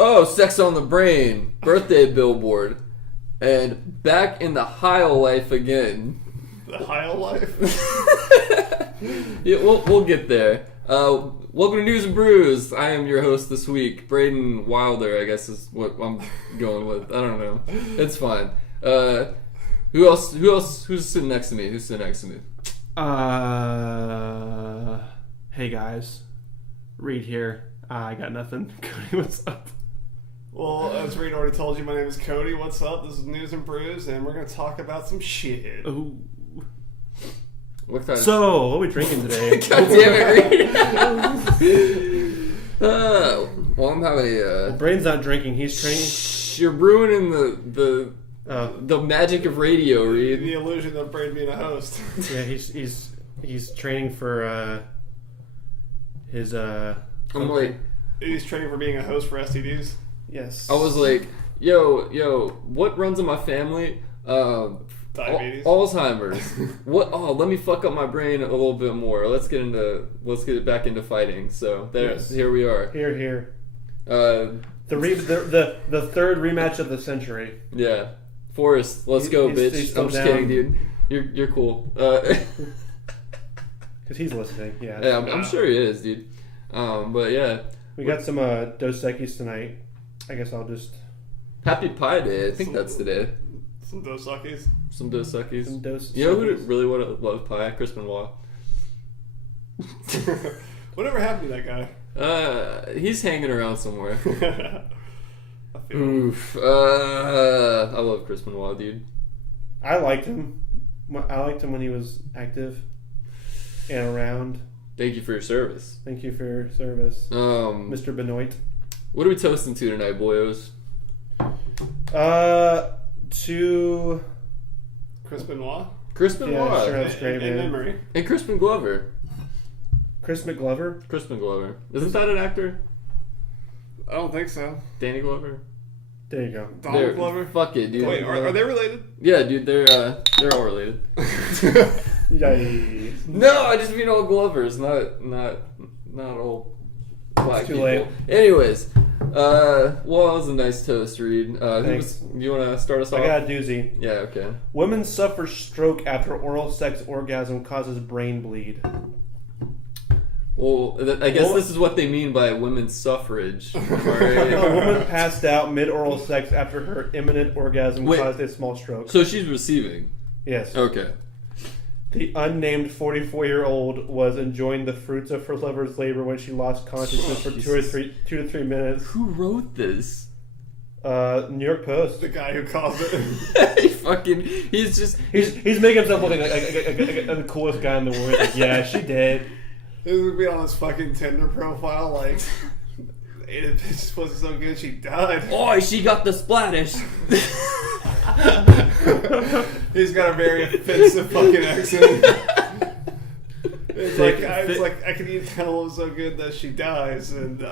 Oh, sex on the brain. Birthday billboard. And back in the Heil life again. The Heil life? Yeah, we'll get there. Welcome to Newz N Brewz. I am your host this week. Braden Wilder, I guess is what I'm going with. I don't know. It's fine. Who else? Who's sitting next to me? Hey guys. Reed here. I got nothing. Cody, what's up? Well, as Reed already told you, my name is Cody. What's up? This is Newz N Brewz, and we're going to talk about some shit. Ooh. What kind So, what are we drinking today? God damn it, Reed. Well, I'm having Braden's not drinking. He's training. Shh, you're ruining the magic of radio, Reed. The illusion of Braden being a host. Yeah, he's training for his I'm like, He's training for being a host for STDs. yes. I was like, yo, what runs in my family? Diabetes. Alzheimer's. What? Oh, let me fuck up my brain a little bit more. Let's get it back into fighting. So here we are. Here. The The third rematch of the century. Yeah, Forrest, let's go, bitch. He's I'm just kidding, dude. You're cool. Because he's listening. Yeah. Yeah, I'm sure he is, dude. But yeah, We got some Dos Equis tonight. I guess I'll just Happy Pie Day. I think that's today. Some Dos Equis. Some Dos Equis. some Dos. You know who really would have loved pie? Chris Benoit. Whatever happened to that guy? He's hanging around somewhere. I feel Oof. I love Chris Benoit, dude. I liked him. I liked him when he was active and around. Thank you for your service. Thank you for your service, Mr. Benoit. What are we toasting to tonight, boyos? To Chris Benoit. Chris Benoit. Yeah, sure. That's great, in man. memory. And Crispin Glover. Chris McGlover. Crispin Glover. Isn't that an actor? I don't think so. Danny Glover? There you go. Donald Glover. Fuck it, dude. Wait, are they related? Yeah, dude, they're all related. Yikes. No, I just mean all Glovers, not all black It's too people. late. Anyways, well, that was a nice toast, Reed. Thanks. You want to start us off? I got a doozy. Yeah, okay. Women suffer stroke after oral sex orgasm causes brain bleed. Well, I guess this is what they mean by women's suffrage. A woman passed out mid-oral sex after her imminent orgasm caused a small stroke. So she's receiving. Yes. Okay. The unnamed 44-year-old was enjoying the fruits of her lover's labor when she lost consciousness for 2 to 3 minutes. Who wrote this? New York Post. The guy who caused it. He's making himself look like the coolest guy in the world. Like, yeah, she did. This would be on his fucking Tinder profile, like, ate a bitch's pussy so good she died. Oh, she got the splash. He's got a very offensive fucking accent. It's like I can eat hell so good that she dies, and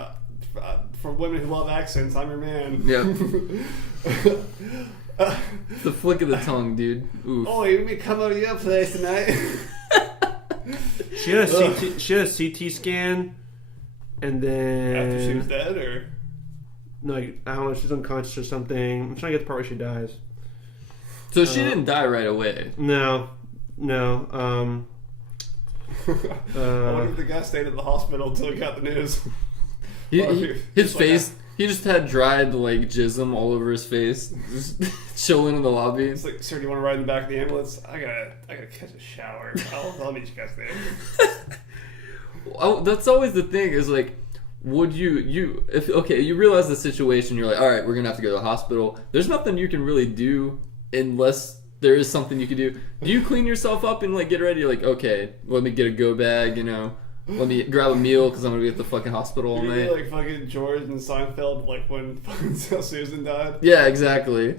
for women who love accents, I'm your man. Yeah. The flick of the tongue, dude. Oof. Oh, you may come out of your place tonight. She had a CT scan, and then After she was dead, or no, I don't know. She's unconscious or something. I'm trying to get the part where she dies. So she didn't die right away. No. I wonder if the guy stayed at the hospital until he got the news. His face. He just had dried like jism all over his face, just chilling in the lobby. It's like, sir, do you want to ride in the back of the ambulance? I gotta catch a shower. I'll meet you guys there. That's always the thing. Is like, would you realize the situation? You're like, all right, we're gonna have to go to the hospital. There's nothing you can really do unless there is something you can do. Do you clean yourself up and like get ready? You're like, okay, let me get a go bag, Let me grab a meal because I'm going to be at the fucking hospital all night. Like fucking George and Seinfeld, like when fucking Susan died. Yeah, exactly.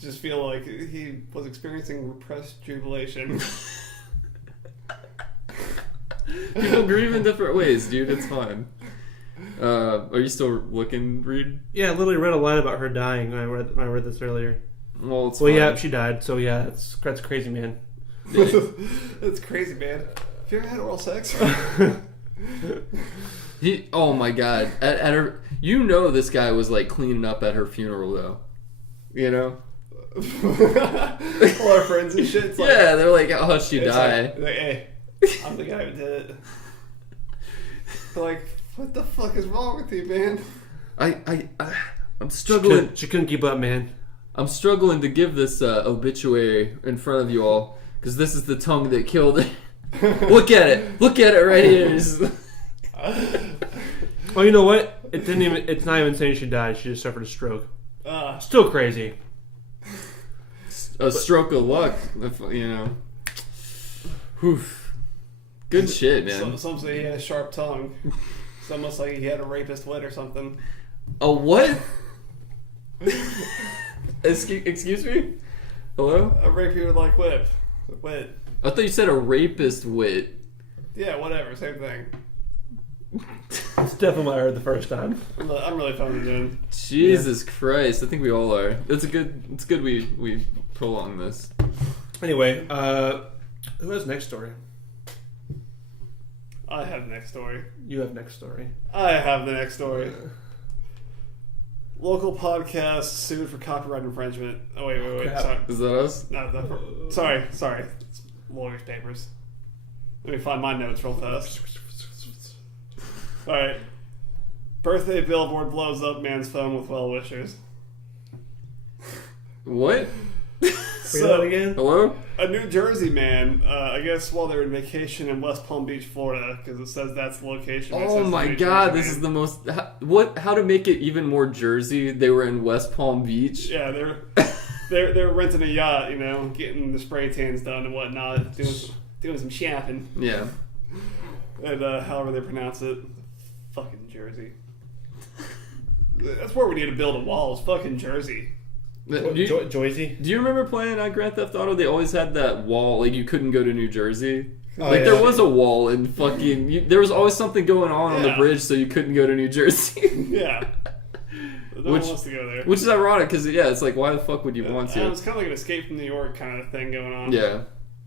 Just feel like he was experiencing repressed jubilation. People grieve in different ways, dude. It's fine. Are you still looking, Reed? Yeah, I literally read a line about her dying when I read this earlier. Well, it's fine. Yeah, she died. So yeah, that's crazy, man. That's crazy, man. Have you ever had oral sex? Oh my god! At her, you know, this guy was like cleaning up at her funeral though. You know. All our friends and shit. It's like, Yeah, they're like, "How would she die?" Like, hey, I'm the guy who did it. They're like, what the fuck is wrong with you, man? I'm struggling. She couldn't keep up, man. I'm struggling to give this obituary in front of you all because this is the tongue that killed her. Look at it. Look at it right here. Oh, you know what? It's not even saying she died. She just suffered a stroke. Still crazy. A stroke of luck, you know. Whew. Good shit, man. Some say he had a sharp tongue. It's almost like he had a rapist wit or something. A what? Excuse me? Hello? A rapier would like wit. I thought you said a rapist wit. Yeah, whatever, same thing. It's definitely what I heard the first time. I'm really phoning it in. Jesus Christ, I think we all are. It's good we prolong this. Anyway, who has next story? I have the next story. You have next story. I have the next story. Local podcast sued for copyright infringement. Oh, wait. Crap. Sorry. Is that us? No, sorry. It's lawyer's papers. Let me find my notes real fast. Alright. Birthday billboard blows up man's phone with well wishers. What? Say that again? Hello? A New Jersey man, I guess while they're on vacation in West Palm Beach, Florida, because it says that's the location. Oh my god, this is the most... How to make it even more Jersey? They were in West Palm Beach? Yeah, they're renting a yacht, you know, getting the spray tans done and whatnot, doing some shopping. Yeah. And however they pronounce it, fucking Jersey. That's where we need to build a wall, is fucking Jersey. Joyzy? Do you remember playing on Grand Theft Auto? They always had that wall, like you couldn't go to New Jersey. Oh, Like yeah. there was a wall in fucking... there was always something going on the Yeah. bridge so you couldn't go to New Jersey. Yeah. No one wants to go there. Which is ironic because, yeah, it's like, why the fuck would you want to? It's kind of like an escape from New York kind of thing going on. Yeah.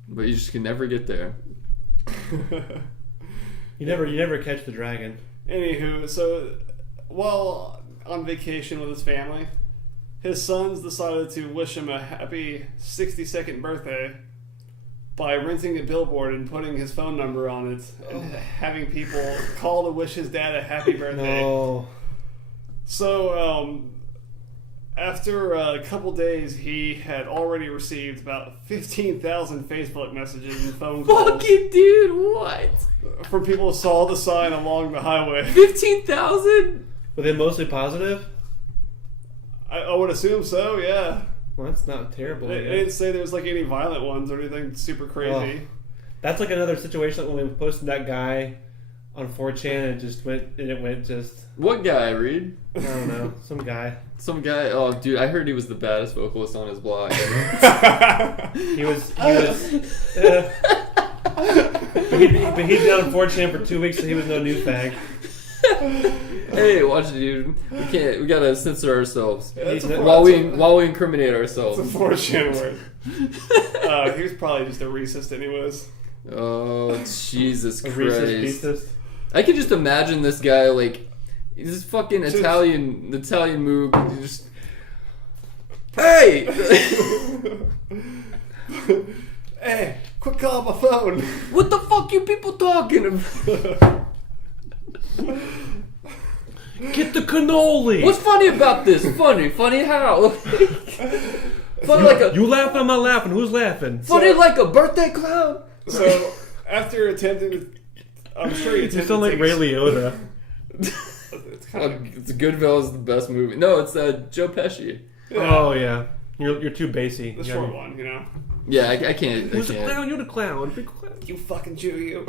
But you just can never get there. You never catch the dragon. Anywho, so while on vacation with his family, his sons decided to wish him a happy 62nd birthday by renting a billboard and putting his phone number on it and having people call to wish his dad a happy birthday. No. So, after a couple days, he had already received about 15,000 Facebook messages and phone calls Fucking dude, what? from people who saw the sign along the highway. 15,000? Were they mostly positive? I would assume so, yeah. Well, that's not terrible. They didn't say there was like any violent ones or anything super crazy. Oh. That's like another situation when we posted that guy on 4chan and it went just... What guy, Reed? I don't know, some guy. Some guy, oh dude, I heard he was the baddest vocalist on his blog. He was but he'd been on 4chan for 2 weeks, so he was no new fag. Hey, watch it, dude. We gotta censor ourselves. Yeah, while we incriminate ourselves. It's a 4chan word. He was probably just a racist anyways. Oh, Jesus A racist Christ. beastist. I can just imagine this guy, like, he's this fucking Italian moog. Just, hey! Hey, quick call my phone. What the fuck you people talking about? Get the cannoli! What's funny about this? Funny how? Funny like a You laughing? I'm not laughing. Who's laughing? funny like a birthday clown. So, after attempting to... I'm sure you You sound like Ray Liotta. It's kind of... It's Goodfellas is the best movie. No, it's Joe Pesci. Oh yeah, you're too bassy. The short one, you know? Yeah, I can't. Who's the clown? You're the clown. Big clown. You fucking Jew, you.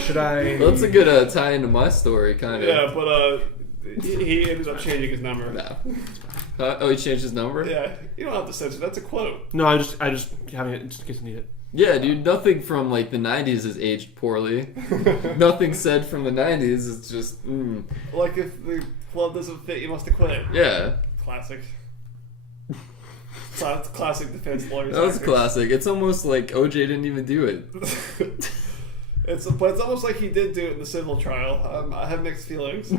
Should I? Well, that's a good tie into my story, kind of. Yeah, but he ended up changing his number. Nah. Oh, he changed his number? Yeah, you don't have to censor. That's a quote. No, I just having it just in case I need it. Yeah, dude, nothing from like the 90s is aged poorly. Nothing said from the 90s is just, Like if the club doesn't fit, you must have quit. Yeah. Classic. Classic defense lawyers. That was classic. It's almost like OJ didn't even do it. But it's almost like he did do it in the civil trial. I have mixed feelings.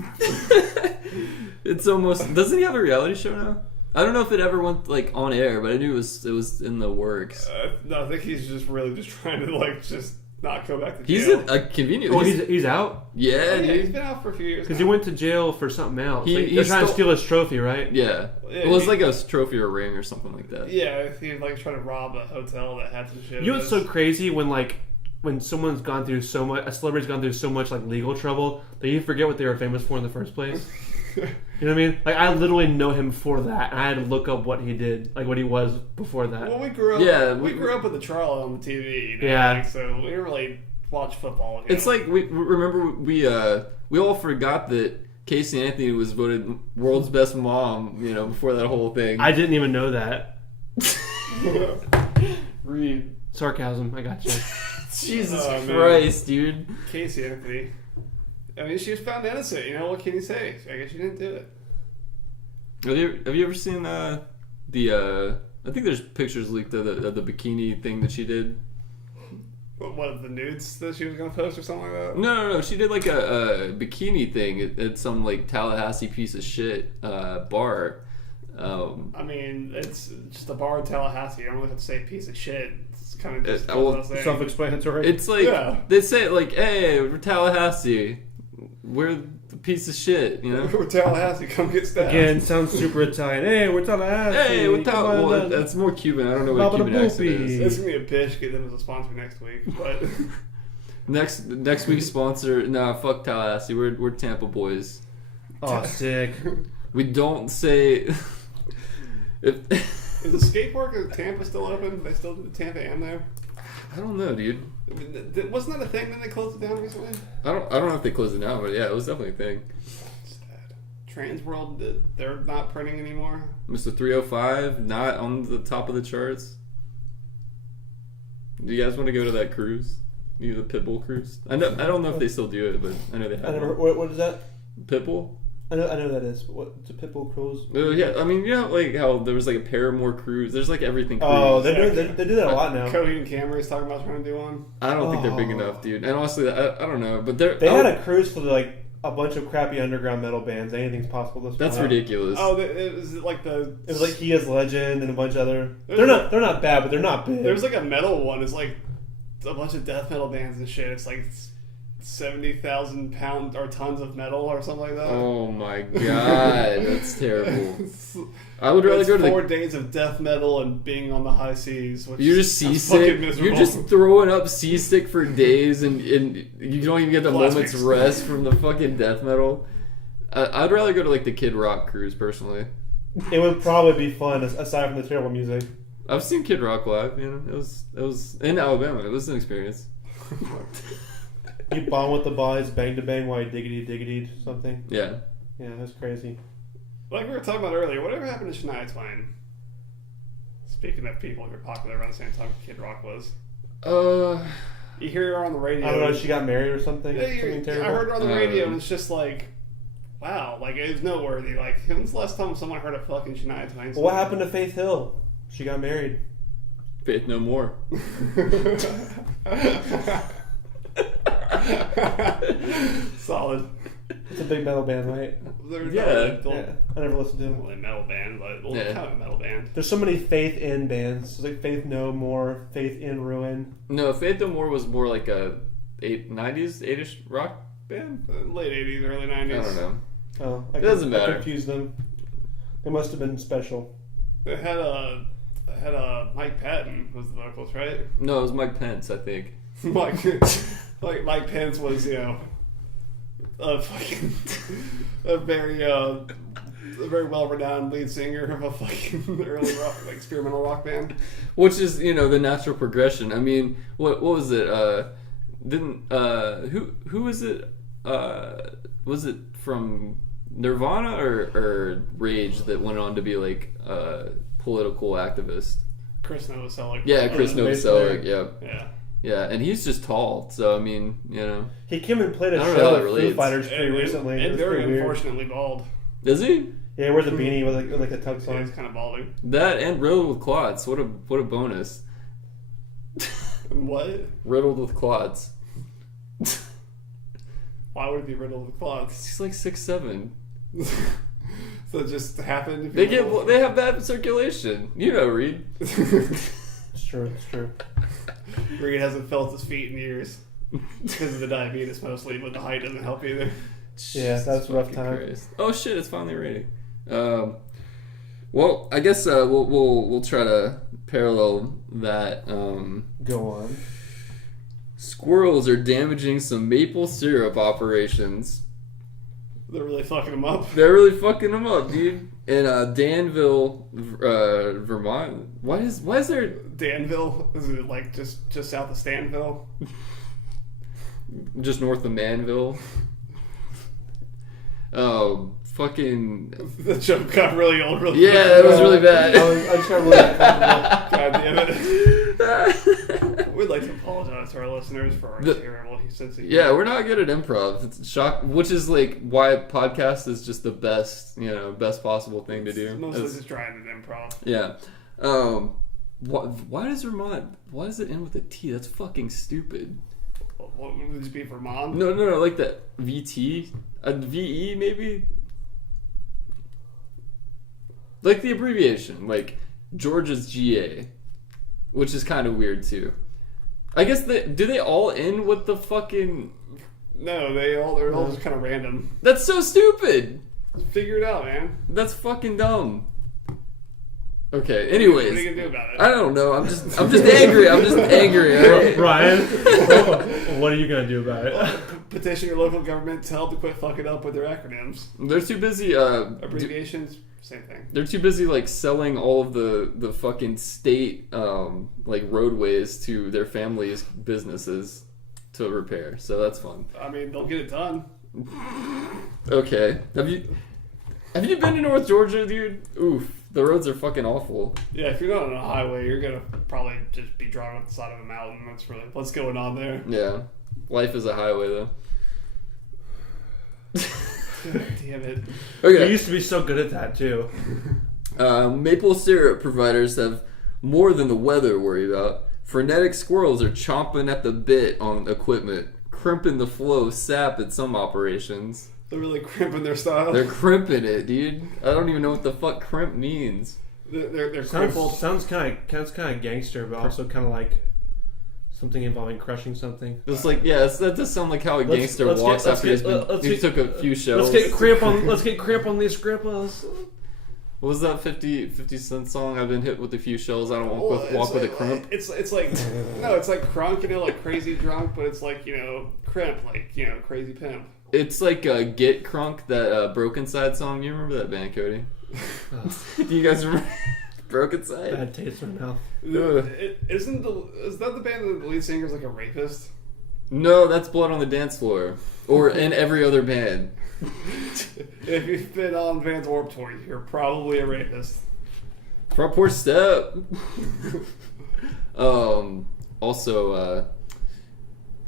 It's almost. Doesn't he have a reality show now? I don't know if it ever went like on air, but I knew it was in the works. No, I think he's just really just trying to like just not go back to He's jail. a convenient. Oh, he's out? Yeah, Yeah, dude. he's been out for a few years. Because he went to jail for something else. They're trying to steal his trophy, right? Yeah. Yeah, It was he- like a trophy or ring or something like that. Yeah, he like trying to rob a hotel that had some shit. You know in what's it. so crazy when someone's gone through so much, a celebrity's gone through so much like legal trouble that you forget what they were famous for in the first place. You know what I mean? Like I literally know him for that, and I had to look up what he did, like what he was before that. Well, we grew up. Yeah, we grew up with the trial on the TV. You know? Yeah. like, so we didn't really watch football. You It's know? like we remember we all forgot that Casey Anthony was voted world's best mom. You know, before that whole thing. I didn't even know that. Read Sarcasm. I got you. Jesus Oh, man. Christ, dude. Casey Anthony. I mean, she was found innocent. You know what can you say? I guess she didn't do it. Have you ever seen the I think there's pictures leaked of the bikini thing that she did. What, the nudes that she was gonna post or something like that? No. She did like a bikini thing at some like Tallahassee piece of shit bar. I mean, it's just a bar in Tallahassee. I don't really have to say piece of shit. It's kind of just well, what I was saying. Self-explanatory. It's like Yeah. they say it like, "Hey, we're Tallahassee. We're the piece of shit," you know. We're Tallahassee. Come get stabbed. Again, sounds super Italian. Hey, we're Tallahassee. Hey, we're Come on, Well, that's more Cuban. I don't know what Baba Cuban da accent boopy. is. It's gonna be a bitch. Get them as a sponsor next week. But Next week's sponsor. Nah, fuck Tallahassee. We're Tampa boys. Oh, sick. We don't say. If, is the skate park in Tampa still open? They still do the Tampa Am there? I don't know, dude. I mean, wasn't that a thing? Then they closed it down recently. I don't know if they closed it down, but yeah, it was definitely a thing. Sad. Transworld, they're not printing anymore. Mr. 305, not on the top of the charts. Do you guys want to go to that cruise? The Pitbull cruise? I don't know if they still do it, but I know they I have never. one. What is that? Pitbull? I know what that is. But what's a Pitbull cruise? Yeah, I mean, you know, like how there was like a Paramore cruise. There's like everything cruise. Oh, they do that a lot now. Coheed and Camry's talking about trying to do one. I don't think they're big Oh. enough, dude. And honestly, I don't know, but they're. They had a cruise for like a bunch of crappy underground metal bands. Anything's possible. This That's point. ridiculous. Oh, it was like the. It was like He Is Legend and a bunch of other. There's They're not bad, but they're not big. There's like a metal one. It's like a bunch of death metal bands and shit. It's like 70,000 pounds or tons of metal or something like that. Oh my god, that's terrible. I would rather It's go to 4 the. days of death metal and being on the high seas. Which You're just sounds seasick. fucking miserable. You're just throwing up seasick for days, and you don't even get the Plastics. moment's rest from the fucking death metal. I'd rather go to like the Kid Rock cruise personally. It would probably be fun aside from the terrible music. I've seen Kid Rock live. You know, it was in Alabama. It was an experience. You bond with the boys, bang to bang while you diggity something. Yeah. Yeah, that's crazy. Like we were talking about earlier, whatever happened to Shania Twain? Speaking of people who were popular around the same time Kid Rock was. You hear her on the radio. I don't know. She got married or something. Yeah, Something terrible. I heard her on the radio and it's just like, wow, like it was noteworthy. Like, when's the last time someone heard a fucking Shania Twain song? Well, what happened to Faith Hill? She got married. Faith No More. Solid. It's a big metal band, right? They're Yeah. Yeah. I never listened to Not them. really a metal band, but well, Yeah. kind of a metal band. There's so many Faith in bands. It's like Faith No More, Faith in Ruin. No, Faith No More was more like a 90s, 8ish rock band. Late 80s, early 90s. I don't know. Oh, It doesn't I matter. confused them. They must have been special. It had a Mike Patton was the vocals, right? No, it was Mike Pence, I think. Mike Pence was, you know, a fucking a very well-renowned lead singer of a fucking early rock, like experimental rock band. Which is, you know, the natural progression. I mean, what was it? Who was it? Was it from Nirvana or Rage that went on to be like a political activist? Chris Novoselic. Yeah, Chris the bass Novoselic. player. Yeah, Yeah. and he's just tall. So I mean, you know, He came and played a I don't know show how at that Foo relates. Fighters pretty recently. It And was very pretty weird. unfortunately bald. is he? Yeah, he wears a beanie with like a tux So he's on. kind of balding. That and riddled with clots. What a bonus. What? Riddled with clots. Why would it be riddled with clots? He's like 6'7". So it just happened. If They you riddle- they have bad circulation. You know, Reed. It's true. It's true. Reed hasn't felt his feet in years because of the diabetes mostly, but the height doesn't help either. Yeah, that's a rough Fucking time. Christ. Oh shit! It's finally raining. Well, I guess we'll try to parallel that. Go on. Squirrels are damaging some maple syrup operations. They're really fucking them up. They're really fucking them up, dude. In Danville, Vermont. Why is there Danville? Is it like just south of Stanville? just north of Manville? Oh, fucking. The joke got really old really Yeah, quick. that was really bad. I just got really God damn it. We'd like to apologize to our listeners for our terrible sense of humor. Yeah, we're not good at improv. It's shock, which is like why podcast is just the best, best possible thing to do. It's mostly just trying to improv. Yeah. Why does Vermont? Why does it end with a T? That's fucking stupid. What would this be, Vermont? No, like that VT, a VE maybe. Like the abbreviation, like Georgia's GA, which is kind of weird too. I guess do they all end with the fucking? No, they're all just kind of random. That's so stupid. Figure it out, man. That's fucking dumb. Okay. What are Anyways, you gonna do about it? I don't know. I'm just angry. I'm just angry. All right? Ryan, what are you gonna do about it? Petition your local government to help to quit fucking up with their acronyms. They're too busy. Abbreviations, same thing. They're too busy like selling all of the fucking state like roadways to their families' businesses to repair. So that's fun. I mean, they'll get it done. Okay. Have you been to North Georgia, dude? Oof. The roads are fucking awful. Yeah, if you're not on a highway, you're gonna probably just be driving up the side of a mountain. That's really what's going on there. Yeah. Life is a highway, though. Damn it. You Okay. used to be so good at that too. Maple syrup providers have more than the weather to worry about. Frenetic squirrels are chomping at the bit on equipment, crimping the flow of sap at some operations. They're really crimping their style. They're crimping it, dude. I don't even know what the fuck crimp means. They're crippled. Sounds kind of gangster, but also kind of like something involving crushing something. It's like, yeah, that does sound like how a gangster walks after he took a few shells. Let's get cramp on these cripples. What was that 50 Cent song? I've been hit with a few shells. I don't walk with a crimp. It's like no, it's like crunk, like crazy drunk, but it's like crimp, like crazy pimp. It's like Get Crunk, that Broken Side song. You remember that band, Cody? Do you guys remember Broken Side? Bad taste in my mouth. Is that the band that the lead singer's like a rapist? No, that's Blood on the Dance Floor. Or in every other band. If you've been on Vans Warped Tour, you're probably a rapist. Front porch step. Also,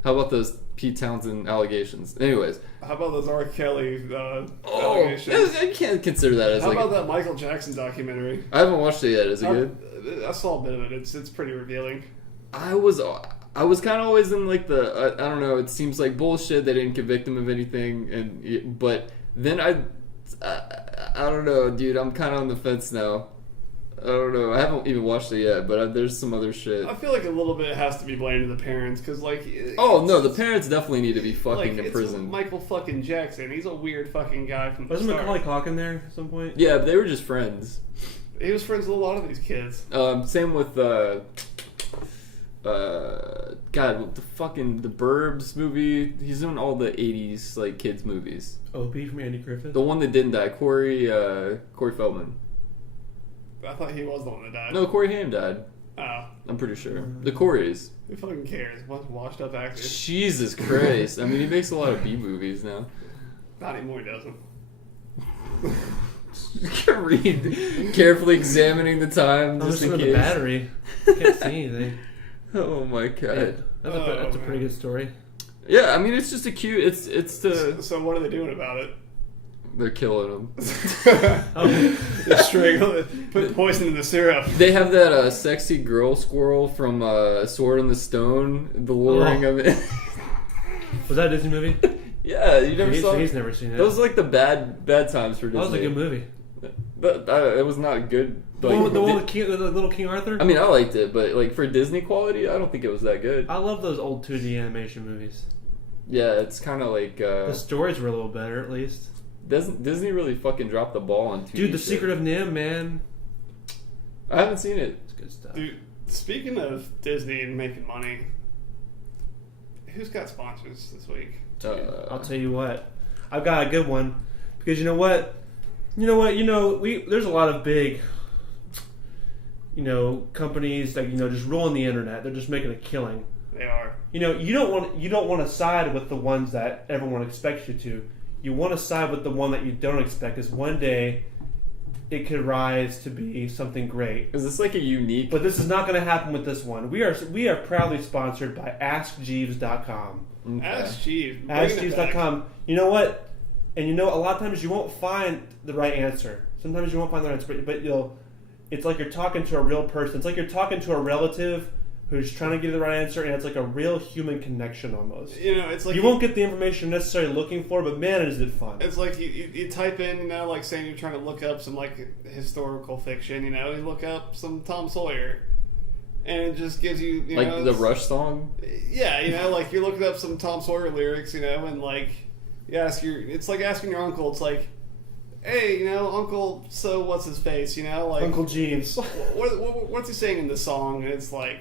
how about those Pete Townsend allegations? Anyways. How about those R. Kelly allegations? I can't consider that as How like. about that Michael Jackson documentary? I haven't watched it yet. Is it good? I saw a bit of it. It's pretty revealing. I was kind of always in like the I don't know. It seems like bullshit. They didn't convict him of anything, but then I don't know, dude. I'm kind of on the fence now. I don't know. I haven't even watched it yet, but there's some other shit. I feel like a little bit has to be blamed to the parents because, like, oh no, the parents definitely need to be fucking like, in prison. Michael fucking Jackson. He's a weird fucking guy from the Wasn't start. Macaulay Culkin there at some point? Yeah, but they were just friends. He was friends with a lot of these kids. Same with God, the Burbs movie. He's in all the '80s like kids movies. Opie from Andy Griffith. The one that didn't die, Corey Feldman. I thought he was the one that died. No, Corey Haim died. Oh. I'm pretty sure. The Coreys. Who fucking cares? What washed up actor? Jesus Christ. I mean, he makes a lot of B movies now. Not anymore, he doesn't. Reed carefully examining the time I'm just just in with the case. battery. I can't see anything. Oh my god. That's a pretty good story. Yeah, I mean, it's just a cute. It's to. So what are they doing about it? They're killing him. They're strangling, put poison in the syrup. They have that sexy girl squirrel from Sword in the Stone, the luring of it. Was that a Disney movie? Yeah, you never saw He's it. never seen it. Those are like the bad times for Disney. That was a good movie. But it was not good. The Like, one with the little King Arthur? I mean, I liked it, but like for Disney quality, I don't think it was that good. I love those old 2D animation movies. Yeah, it's kind of like The stories were a little better, at least. Disney really fucking dropped the ball on 2D. Dude, The shit. Secret of Nim, man. I haven't seen it. It's good stuff. Dude, speaking of Disney and making money, who's got sponsors this week? I'll tell you what. I've got a good one. Because you know what? There's a lot of big, companies that, just ruling the internet. They're just making a killing. They are. You don't want to side with the ones that everyone expects you to. You want to side with the one that you don't expect, because one day it could rise to be something great. Is this like a unique? But this is not going to happen with this one. We are proudly sponsored by AskJeeves.com. Okay. Ask Jeeves. AskJeeves.com. You know what? And a lot of times you won't find the right answer. Sometimes you won't find the right answer, but it's like you're talking to a real person. It's like you're talking to a relative who's trying to give you the right answer, and it's like a real human connection almost. It's like you won't get the information necessarily looking for, but man, is it fun. It's like you type in, like saying you're trying to look up some like historical fiction, you look up some Tom Sawyer, and it just gives you, like the Rush song. Yeah, like you're looking up some Tom Sawyer lyrics, and like it's like asking your uncle. It's like, hey, Uncle, so what's his face? Like Uncle Jeeves. What's he saying in the song? And it's like.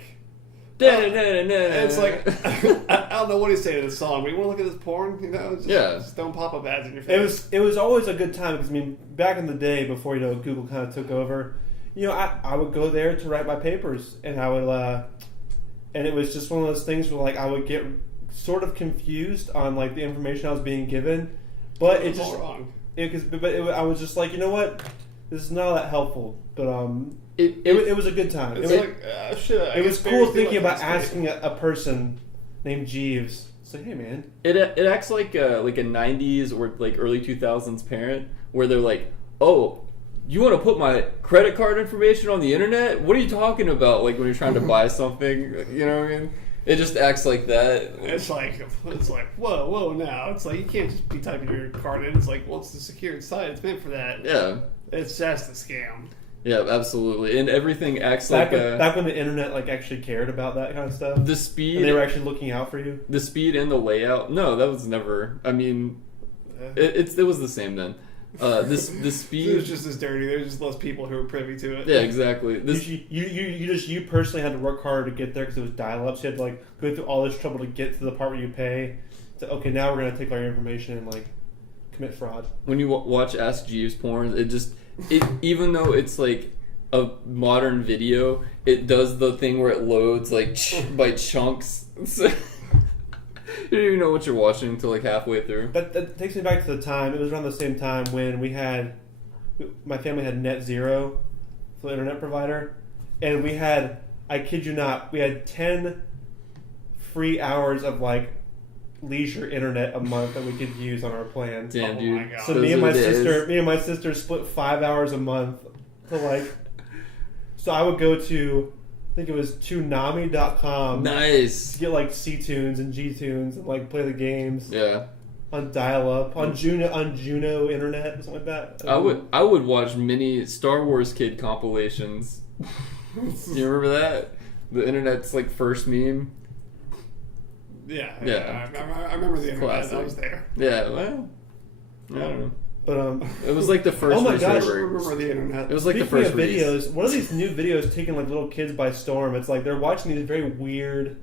It's like I don't know what he's saying in the song, but you want to look at this porn, just don't pop up ads in your face. It was always a good time, because back in the day before Google kind of took over, I would go there to write my papers, and I would and it was just one of those things where like I would get sort of confused on like the information I was being given, but it's just wrong. I was just like, you know what, this is not that helpful, but It was a good time. It was cool thinking about asking a person named Jeeves. It's like, hey man. It acts like a 90s or like early 2000s parent, where they're like, oh, you want to put my credit card information on the internet? What are you talking about? Like when you're trying to buy something, you know what I mean? It just acts like that. It's like whoa now. It's like you can't just be typing your card in. It's like, well, it's a secured site. It's meant for that. Yeah. It's just a scam. Yeah, absolutely, and everything acts back like when the internet like actually cared about that kind of stuff. The speed, and they were actually looking out for you. The speed and the layout. No, that was never. I mean, it was the same then. The speed. It was just as dirty. There's just less people who were privy to it. Yeah, exactly. You personally had to work harder to get there because it was dial-up. So you had to like go through all this trouble to get to the part where you pay. So, okay, now we're gonna take all your information and like commit fraud. When you watch Ask Jeeves porn, it even though it's like a modern video, it does the thing where it loads like by chunks. So, you don't even know what you're watching until like halfway through. That takes me back to the time. It was around the same time when my family had Net Zero, the internet provider, and we had, I kid you not, we had 10 free hours of like leisure internet a month that we could use on our plan. Damn, dude. My God. So me and my sister split 5 hours a month to like. So I would go to, I think it was Toonami.com. Nice. To get like C-Tunes and G-Tunes and like play the games. Yeah. On dial-up, on Juno internet, or something like that. I would watch many Star Wars kid compilations. You remember that? The internet's like first meme. Yeah. I remember the internet. Classic. I was there. Yeah, well, I don't know. But it was like the first. Oh my gosh! I remember the internet. It was like Speaking the first of videos. One of these new videos taking like little kids by storm. It's like they're watching these very weird,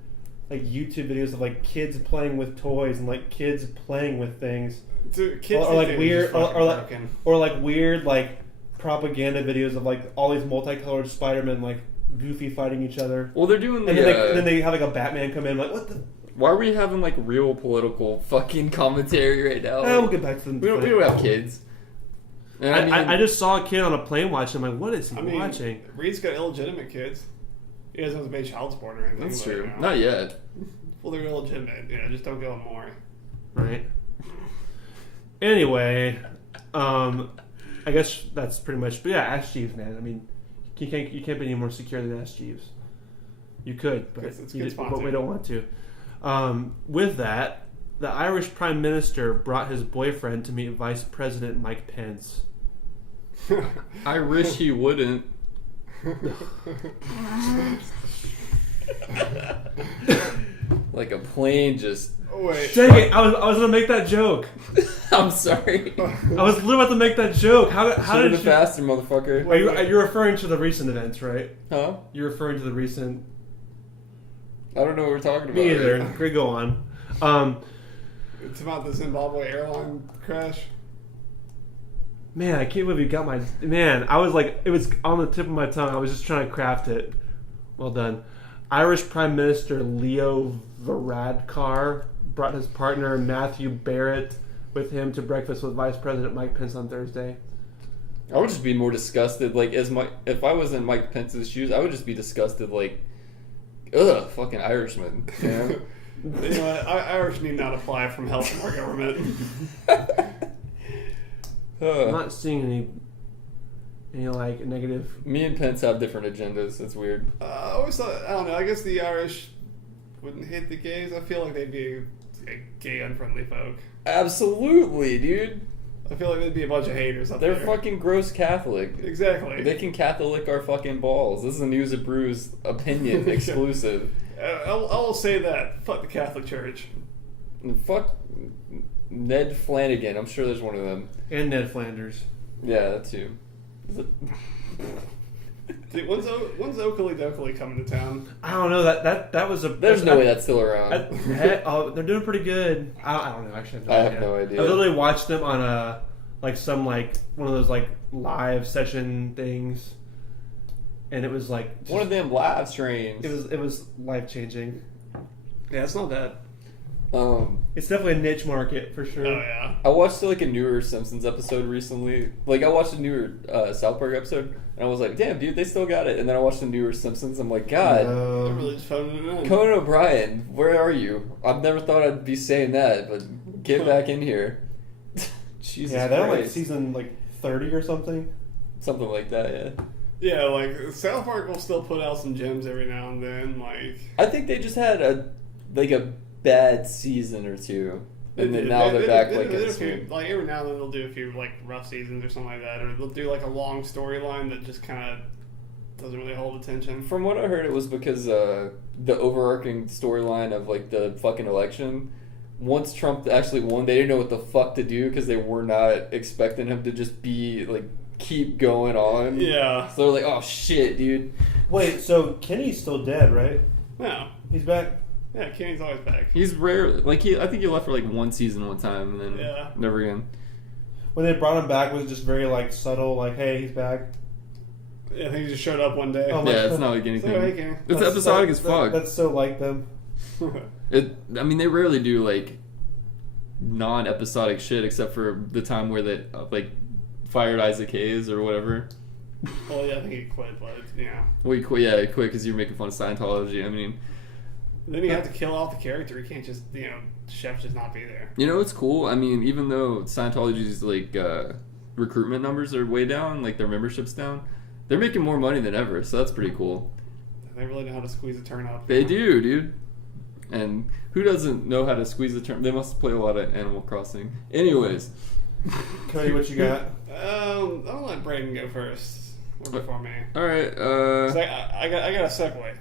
like YouTube videos of like kids playing with toys and like kids playing with things. Dude, kids or like weird, or like weird like propaganda videos of like all these multicolored Spider-Men like goofy fighting each other. Well, they're doing the. And then they have like a Batman come in like, what the. Why are we having like real political fucking commentary right now? We'll get back to them. We don't have kids. And I just saw a kid on a plane watching. I'm like, what is he watching? Reed's got illegitimate kids. He doesn't have to pay child support or anything. That's true. Not yet. Well, they're illegitimate. Just don't go more. Right. Anyway, I guess that's pretty much. But yeah, Ask Jeeves, man. I mean, you can't be any more secure than Ask Jeeves. You could, but we don't want to. With that, The Irish Prime Minister brought his boyfriend to meet Vice President Mike Pence. I wish he wouldn't. Like a plane just. Wait. Dang it! I was gonna make that joke. I'm sorry. I was literally about to make that joke. How Should've did been you? faster, motherfucker? Are you referring to the recent events, right? Huh? You're referring to the recent. I don't know what we're talking about. Me either. Great, go on. It's about the Zimbabwe airline crash. Man, I can't believe you got my. Man, I was like, it was on the tip of my tongue. I was just trying to craft it. Well done. Irish Prime Minister Leo Varadkar brought his partner Matthew Barrett with him to breakfast with Vice President Mike Pence on Thursday. I would just be more disgusted. Like, if I was in Mike Pence's shoes, I would just be disgusted. Like, ugh, fucking Irishman. You know? You know what? Irish need not apply from help from our government. I'm not seeing any like negative. Me and Pence have different agendas. It's weird. I always thought, I don't know, I guess the Irish wouldn't hate the gays. I feel like they'd be gay unfriendly folk. Absolutely, dude. I feel like there'd be a bunch of haters up They're there. fucking gross Catholic. Exactly. They can Catholic our fucking balls. This is a Newz N Brewz opinion exclusive. I will say that. Fuck the Catholic Church. And fuck Ned Flanagan. I'm sure there's one of them. And Ned Flanders. Yeah, that too. Is it? Dude, when's Oakley Dokley coming to town? I don't know. That was a. There's no way that's still around. They're doing pretty good. I don't know. Actually, I have no idea. I literally watched them on a one of those like live session things, and it was like One of them live streams. it was life changing. Yeah, it's not bad. It's definitely a niche market for sure. Oh, yeah. I watched like a newer Simpsons episode recently. Like I watched a newer South Park episode, and I was like, "Damn, dude, they still got it." And then I watched the newer Simpsons. I'm like, God, They're really just phoning it in. Conan O'Brien, where are you? I've never thought I'd be saying that, but get back in here. Jesus Yeah, they're like Christ. season 30 or something. Something like that, yeah. Yeah, like, South Park will still put out some gems every now and then, like... I think they just had a bad season or two. And then now they're back like in swing. Like, every now and then they'll do a few, like, rough seasons or something like that, or they'll do, like, a long storyline that just kind of doesn't really hold attention. From what I heard, it was because the overarching storyline of, like, the fucking election... Once Trump actually won, they didn't know what the fuck to do because they were not expecting him to just be, like, keep going on. Yeah. So they're like, oh, shit, dude. Wait, so Kenny's still dead, right? No. He's back? Yeah, Kenny's always back. He's rare. Like, I think he left for, like, one season one time and then never again. When they brought him back, was it just very, like, subtle, like, hey, he's back? Yeah, I think he just showed up one day. Oh, Yeah, it's not like anything. So, hey, Kenny. It's episodic as fuck. That's so like them. I mean, they rarely do, like, non-episodic shit except for the time where they, like, fired Isaac Hayes or whatever. Well, yeah, I think he quit, but, yeah. Well, he quit because you're making fun of Scientology. I mean... Then you have to kill off the character. You can't just, Chef just not be there. You know what's cool? I mean, even though Scientology's, like, recruitment numbers are way down, like, their membership's down, they're making more money than ever, so that's pretty cool. They really know how to squeeze a turn up. They do, dude. And who doesn't know how to squeeze a turn? They must play a lot of Animal Crossing. Anyways. Cody, what you got? I'm gonna let Brayden go first. Or before me. Alright, So I got a segue.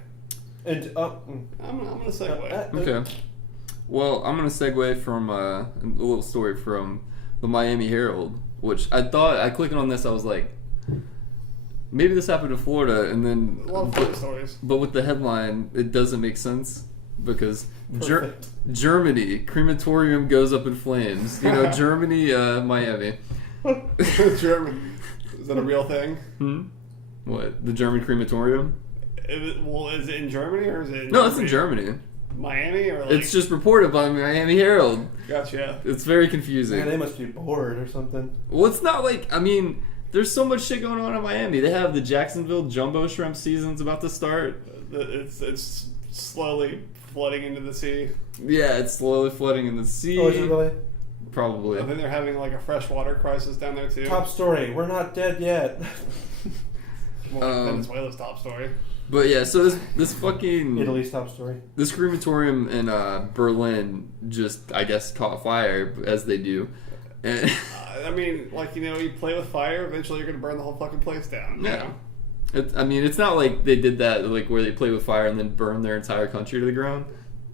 And I'm gonna segue. Okay. Well, I'm going to segue from a little story from the Miami Herald, which I clicked on this, I was like, maybe this happened in Florida, and then... A lot of fun stories. But with the headline, it doesn't make sense, because Germany, crematorium goes up in flames. You know, Germany, Miami. German. Is that a real thing? What? The German crematorium? Is it in Germany or is it in No, it's in Germany. Miami or like... It's just reported by Miami Herald. Gotcha. It's very confusing. Man, they must be bored or something. Well, it's not like, I mean, there's so much shit going on in Miami. They have the Jacksonville jumbo shrimp season's about to start. It's slowly flooding into the sea. Yeah, it's slowly flooding in the sea. Oh, is it really? Probably. I think they're having like a freshwater crisis down there too. Top story. We're not dead yet. Well, Venezuela's top story. But yeah, so this fucking Italy's top story. this crematorium in Berlin just, I guess, caught fire, as they do. And I mean, like, you know, you play with fire, eventually you're gonna burn the whole fucking place down. You know? I mean, it's not like they did that, like, where they play with fire and then burn their entire country to the ground,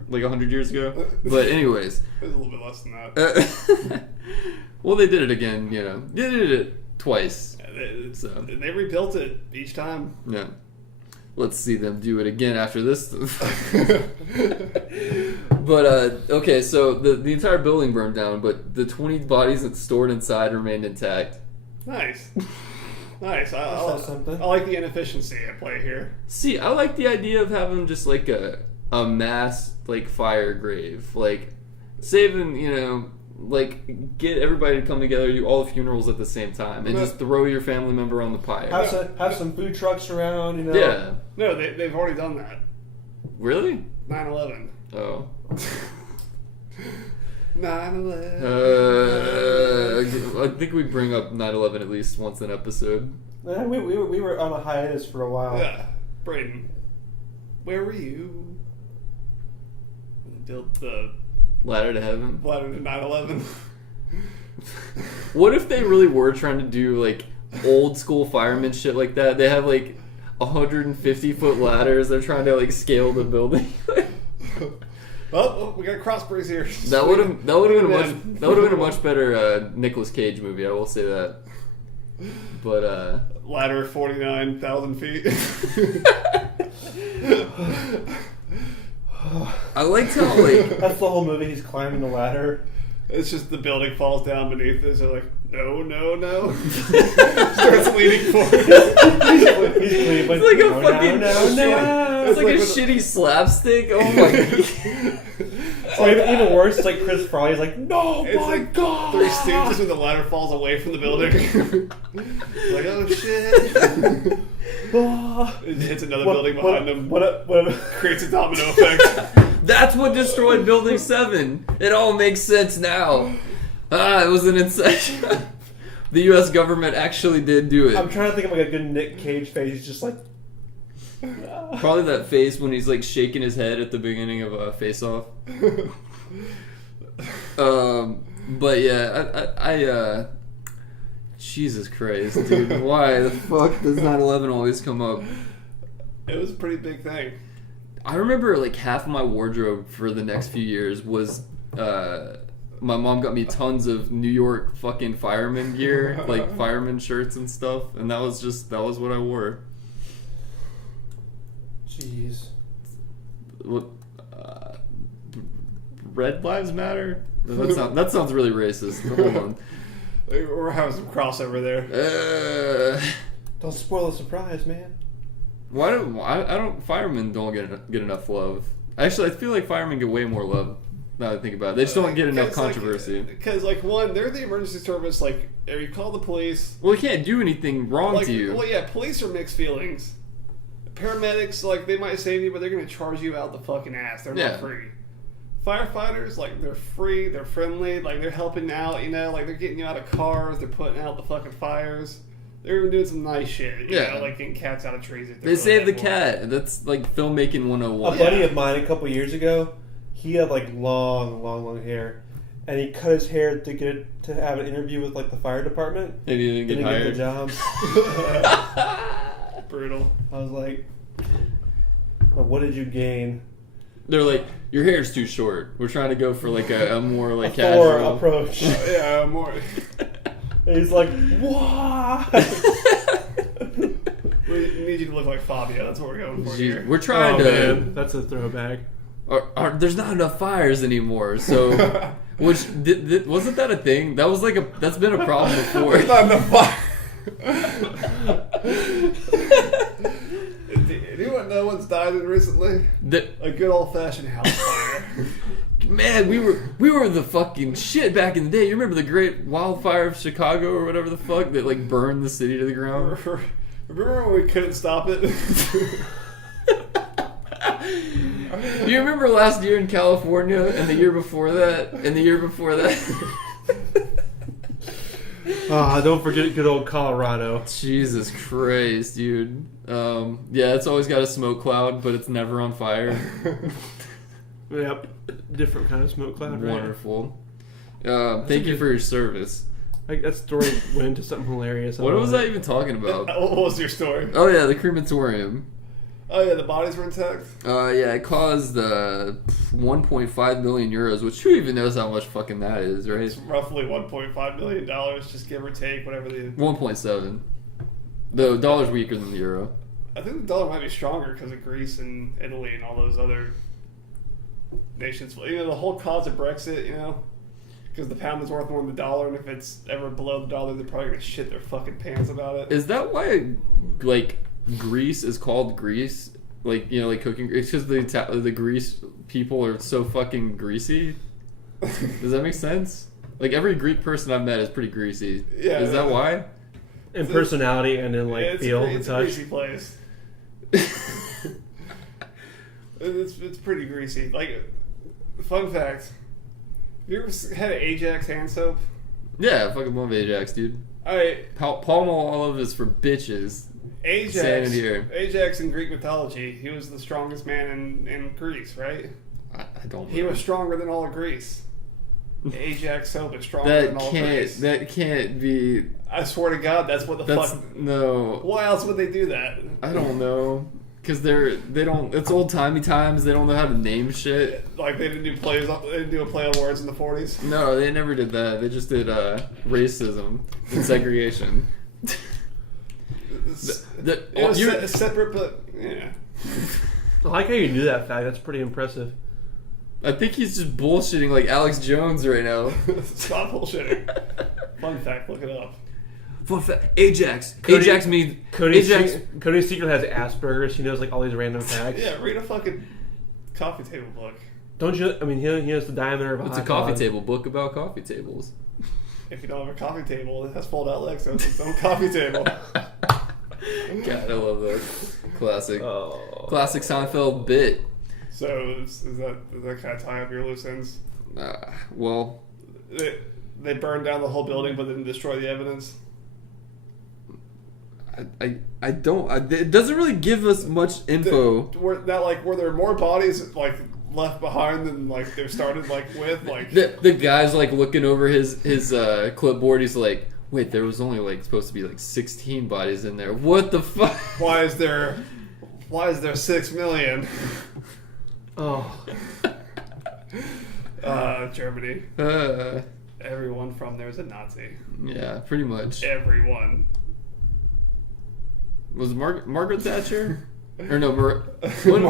like 100 years ago. But anyways. It was a little bit less than that. Well, they did it again, you know. They did it twice. So they rebuilt it each time. Yeah. Let's see them do it again after this. But, okay, so the entire building burned down, but the 20 bodies that's stored inside remained intact. Nice. Nice. I something. like the inefficiency at play here. See, I like the idea of having just, like, a mass, like, fire grave. Like, saving, you know, like, get everybody to come together, do all the funerals at the same time, and just throw your family member on the pyre. Have some food trucks around, you know. Yeah. No, they've already done that. Really? 9/11. Oh. 9/11. I think we bring up 9/11 at least once an episode. Yeah, we were on a hiatus for a while. Yeah. Brayden, where were you? Built the Ladder to heaven. ladder to 9/11. What if they really were trying to do, like, old school fireman shit like that? They have, like, 150-foot ladders. They're trying to, like, scale the building. Well, we got Crossbreeze here. That would have been a much better Nicolas Cage movie. I will say that. But Ladder 49,000 feet. I liked how, like, That's the whole movie. He's climbing the ladder. It's just the building falls down beneath it. So like, no. Starts leaning forward. He's it's like a fucking no. It's like a shitty slapstick. Oh my god. Or even worse, it's like Chris Farley's like, no, It's my like god. Three Stooges when the ladder falls away from the building. Like, oh shit. It hits another building behind them. What? Creates a domino effect. That's what destroyed Building 7. It all makes sense now. It was an inception. The U.S. government actually did do it. I'm trying to think of like a good Nick Cage face. He's just like. Probably that face when he's like shaking his head at the beginning of Face Off. But yeah, I Jesus Christ, dude. Why the fuck does 9/11 always come up? It was a pretty big thing. I remember like half of my wardrobe for the next few years was my mom got me tons of New York fucking fireman gear, like fireman shirts and stuff, and that was what I wore. Jeez. What? Red Lives Matter? That sounds really racist. Hold on. We're having some crossover there. Don't spoil the surprise, man. Firemen don't get enough love. Actually, I feel like firemen get way more love. Now that I think about it, they just don't get enough controversy. Because one, they're the emergency service. Like, if you call the police, well, they can't do anything wrong to you. Well, yeah, police are mixed feelings. Paramedics, like, they might save you, but they're gonna charge you out the fucking ass. They're not free. Firefighters, like, they're free, they're friendly, like, they're helping out, you know, like, they're getting you out of cars, they're putting out the fucking fires. They're even doing some nice shit, you know, like getting cats out of trees. If they saved the cat. That's like filmmaking 101. A buddy of mine a couple years ago, he had like long hair, and he cut his hair to have an interview with like the fire department. And he didn't get hired. Get the job. Brutal. I was like, well, what did you gain? They're like, your hair's too short. We're trying to go for like a more like casual approach. Yeah, more. He's like, what? We need you to look like Fabio. That's what we're going for here. We're trying to. Man, that's a throwback. There's not enough fires anymore. So, wasn't that a thing? That's been a problem before. There's not enough fire. Anyone know what's died in recently? A good old fashioned house fire. Man, we were the fucking shit back in the day. You remember the great wildfire of Chicago or whatever the fuck that like burned the city to the ground? Remember when we couldn't stop it? You remember last year in California and the year before that and the year before that? Don't forget good old Colorado. Jesus Christ, dude. Yeah, it's always got a smoke cloud, but it's never on fire. Yep. Different kind of smoke cloud, right? Wonderful. Thank you for your service. Like, that story went into something hilarious. What was I even talking about? What was your story? Oh yeah, the crematorium. Oh yeah, the bodies were intact. Yeah, it caused 1.5 million euros, which who even knows how much fucking that is, right? It's roughly $1.5 million, just give or take, whatever the. 1.7. The dollar's weaker than the euro. I think the dollar might be stronger because of Greece and Italy and all those other nations. You know, the whole cause of Brexit, you know, because the pound is worth more than the dollar, and if it's ever below the dollar, they're probably gonna shit their fucking pants about it. Is that why, like, Greece is called Greece? Like, you know, like cooking. It's because the Greece people are so fucking greasy. Does that make sense? Like, every Greek person I've met is pretty greasy. Yeah. Is that why? In personality and in, like, feel and it's touch. It's a greasy place. It's pretty greasy. Like, fun fact. Have you ever had an Ajax hand soap? Yeah, I fucking love Ajax, dude. Alright. Palm olive is for bitches. Ajax in Greek mythology, he was the strongest man in Greece, right? I don't know. He was stronger than all of Greece. Ajax soap is stronger than all of Greece. That can't be. I swear to God, that's what the fuck. No. Why else would they do that? I don't know. Because they don't. It's old timey times. They don't know how to name shit. Like they didn't do plays. They didn't do a play on words in the 40s. No, they never did that. They just did racism and segregation. It was separate, but yeah. I like how you knew that fact. That's pretty impressive. I think he's just bullshitting like Alex Jones right now. Stop bullshitting. Fun fact, look it up. Fun fact, Ajax. Ajax means Cody's secret has Asperger's. He knows like all these random facts. Yeah, read a fucking coffee table book. Don't you? I mean, he knows the diameter of a It's a hot coffee dog. table book about coffee tables. If you don't have a coffee table, it has fold-out legs, so it's its own coffee table. God, I love that. Classic. Oh. Classic Seinfeld bit. So, does that kind of tie up your loose ends? Well... They burned down the whole building but didn't destroy the evidence? I don't... it doesn't really give us much info. Were there more bodies, like, left behind than, like, they started, like, with? Like The guy's, like, looking over his clipboard. He's like... Wait, there was only like supposed to be like 16 bodies in there. What the fuck? Why is there 6 million? Oh. Germany. Everyone from there is a Nazi. Yeah, pretty much. Everyone. Was it Margaret Thatcher? Or no, Margaret Thatcher.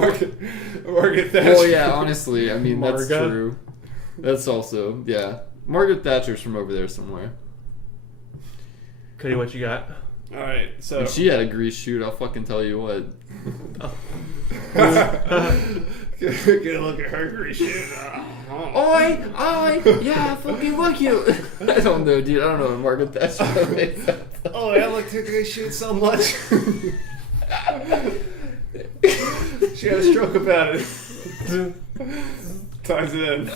Well, yeah, honestly, I mean, that's Marga? true. That's also, yeah. Margaret Thatcher's from over there somewhere. Cody, what you got? Alright, so... If she had a grease shoot, I'll fucking tell you what. Get a look at her grease shoot. Yeah, fucking look you. I don't know, dude. I don't know what Margaret Thatcher makes sense. Oh, I like to grease shoot so much. She had a stroke about it. Ties it in.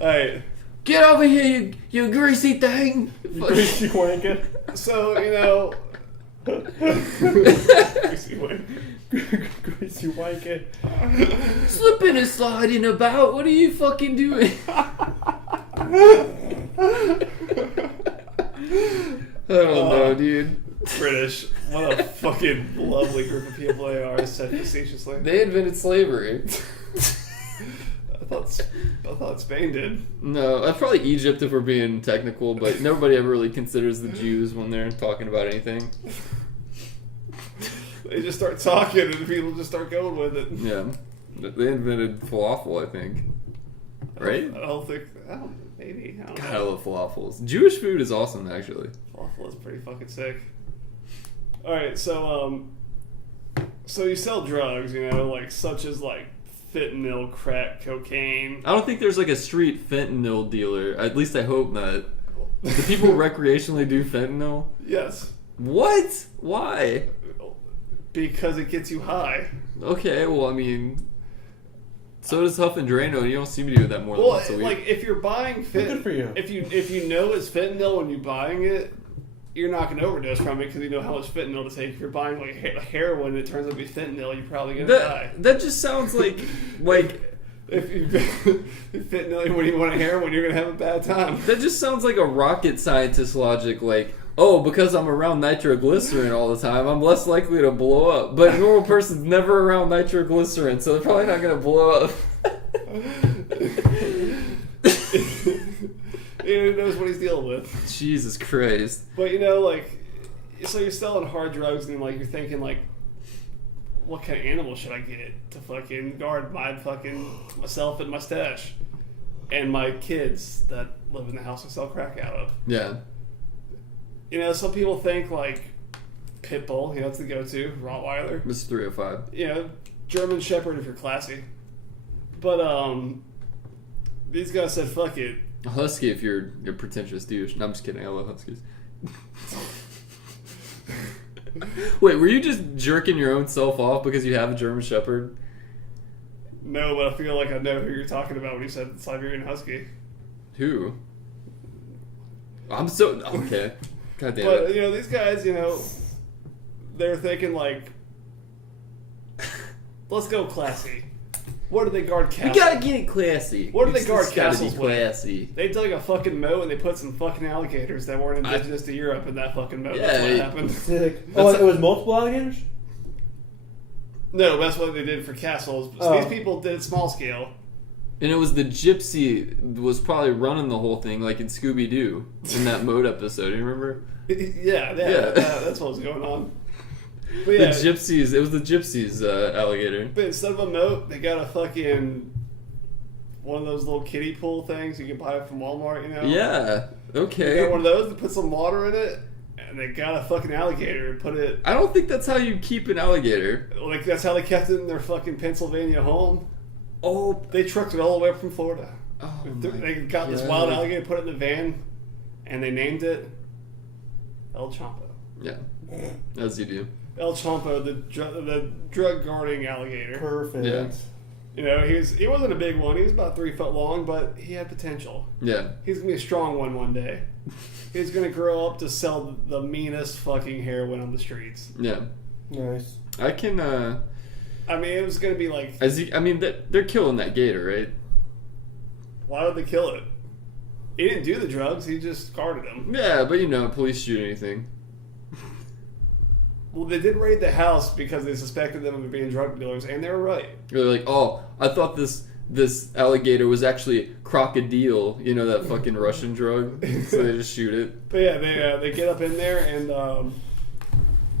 Alright. Get over here, you greasy thing. Greasy wanker. So, you know... Greasy wanker. Slipping and sliding about. What are you fucking doing? I don't know, dude. British. What a fucking lovely group of people they are, said facetiously. They invented slavery. I thought Spain did. No, that's probably Egypt if we're being technical, but nobody ever really considers the Jews when they're talking about anything. They just start talking and people just start going with it. Yeah. They invented falafel, I think. Right? Maybe. I don't God, I know. love falafels. Jewish food is awesome, actually. Falafel is pretty fucking sick. Alright, so you sell drugs, you know, like such as like fentanyl, crack, cocaine. I don't think there's like a street fentanyl dealer. At least I hope not. Do people recreationally do fentanyl? Yes. What? Why? Because it gets you high. Okay, well, I mean, So does Huff and Drano, and you don't see me do that more than once a week. Like if you're buying Good for you. if you know it's fentanyl when you're buying it, you're not going to overdose from it because you know how much fentanyl to take. If you're buying like heroin and it turns out to be fentanyl, you're probably going to die. That just sounds like if you fentanyl when you want a heroin, you're going to have a bad time. that just sounds like a rocket scientist logic. Like, oh, because I'm around nitroglycerin all the time, I'm less likely to blow up. But a normal person's never around nitroglycerin, so they're probably not going to blow up. He knows what he's dealing with. Jesus Christ. But you know, like, so you're selling hard drugs, and like you're thinking, like, what kind of animal should I get to fucking guard myself and my stash, and my kids that live in the house I sell crack out of. Yeah. You know, some people think like pit bull. You know, it's the go-to. Rottweiler. This is 305. You know, German Shepherd if you're classy. But these guys said, fuck it. A husky if you're a pretentious douche. No, I'm just kidding. I love huskies. Wait, were you just jerking your own self off because you have a German Shepherd? No, but I feel like I know who you're talking about when you said Siberian Husky. Who? I'm so... Okay. God damn But, it. you know, these guys, you know, they're thinking, like, let's go classy. What do they guard castles? You gotta get it classy. What do they guard It's gotta castles be with? classy. They dug a fucking moat and they put some fucking alligators that weren't indigenous to Europe in that fucking moat. Yeah, That's what it- happened. Sick. Oh, it was multiple alligators? No, that's what they did for castles. So Oh. these people did it small scale. And it was the gypsy was probably running the whole thing like in Scooby-Doo in that mode episode. You remember? Yeah, Yeah. that's what was going on. But The yeah, gypsies. It was the gypsies alligator. but instead of a moat, they got a fucking one of those little kiddie pool things you can buy from Walmart, you know? Yeah. They Okay. got one of those to put some water in it, and they got a fucking alligator and put it. I don't think that's how you keep an alligator. Like, that's how they kept it in their fucking Pennsylvania home. Oh. They trucked it all the way up from Florida. Oh They got this God. wild alligator, put it in the van, and they named it El Chompo. Yeah. As you do. El Chompo, the drug guarding alligator. Perfect. Yeah. You know, he wasn't a big one. He was about 3 foot long, but he had potential. Yeah. He's gonna be a strong one day. He's gonna grow up to sell the meanest fucking heroin on the streets. Yeah. Nice. I can. I mean, it was gonna be like, I mean, they're killing that gator, right? why would they kill it? He didn't do the drugs. He just guarded him. Yeah, but you know, police shoot anything. Well, they did raid the house because they suspected them of being drug dealers, and they were right. They're like, oh, I thought this alligator was actually crocodile. You know that fucking Russian drug. So they just shoot it. But yeah, they get up in there, and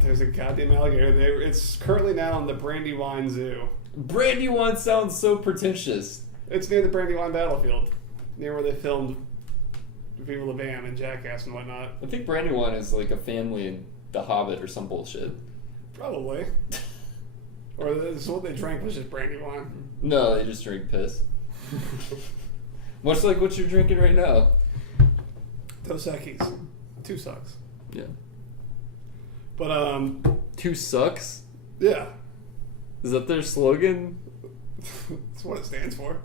there's a goddamn alligator there. It's currently now in the Brandywine Zoo. Brandywine sounds so pretentious. It's near the Brandywine battlefield, near where they filmed Viva La Bam and Jackass and whatnot. I think Brandywine is like a family in The Hobbit or some bullshit. Probably. Or this what they drank was just Brandywine. No, they just drink piss. Much like what you're drinking right now. Dos Equis. 2 sucks. Yeah. But, 2 sucks? yeah. Is that their slogan? That's what it stands for.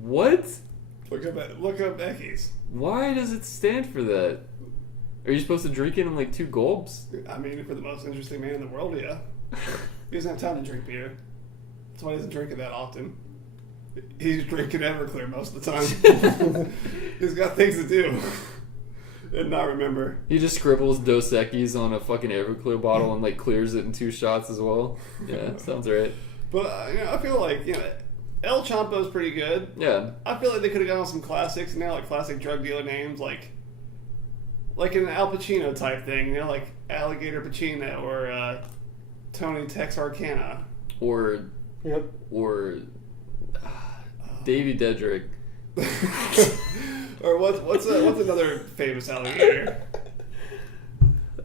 What? Look up Equis. Why does it stand for that? Are you supposed to drink it in like 2 gulps? I mean, for the most interesting man in the world, yeah. He doesn't have time to drink beer. That's why he doesn't drink it that often. He's drinking Everclear most of the time. He's got things to do. And not remember. He just scribbles Dos Equis on a fucking Everclear bottle and like clears it in 2 shots as well. Yeah, sounds right. But, you know, I feel like, you know, El Chompo's pretty good. Yeah. I feel like they could have gone on some classics now, like classic drug dealer names, like an Al Pacino type thing, you know, like Alligator Pacino or Tony Texarkana. Or Yep. Davy Dedrick. Or what's another famous alligator?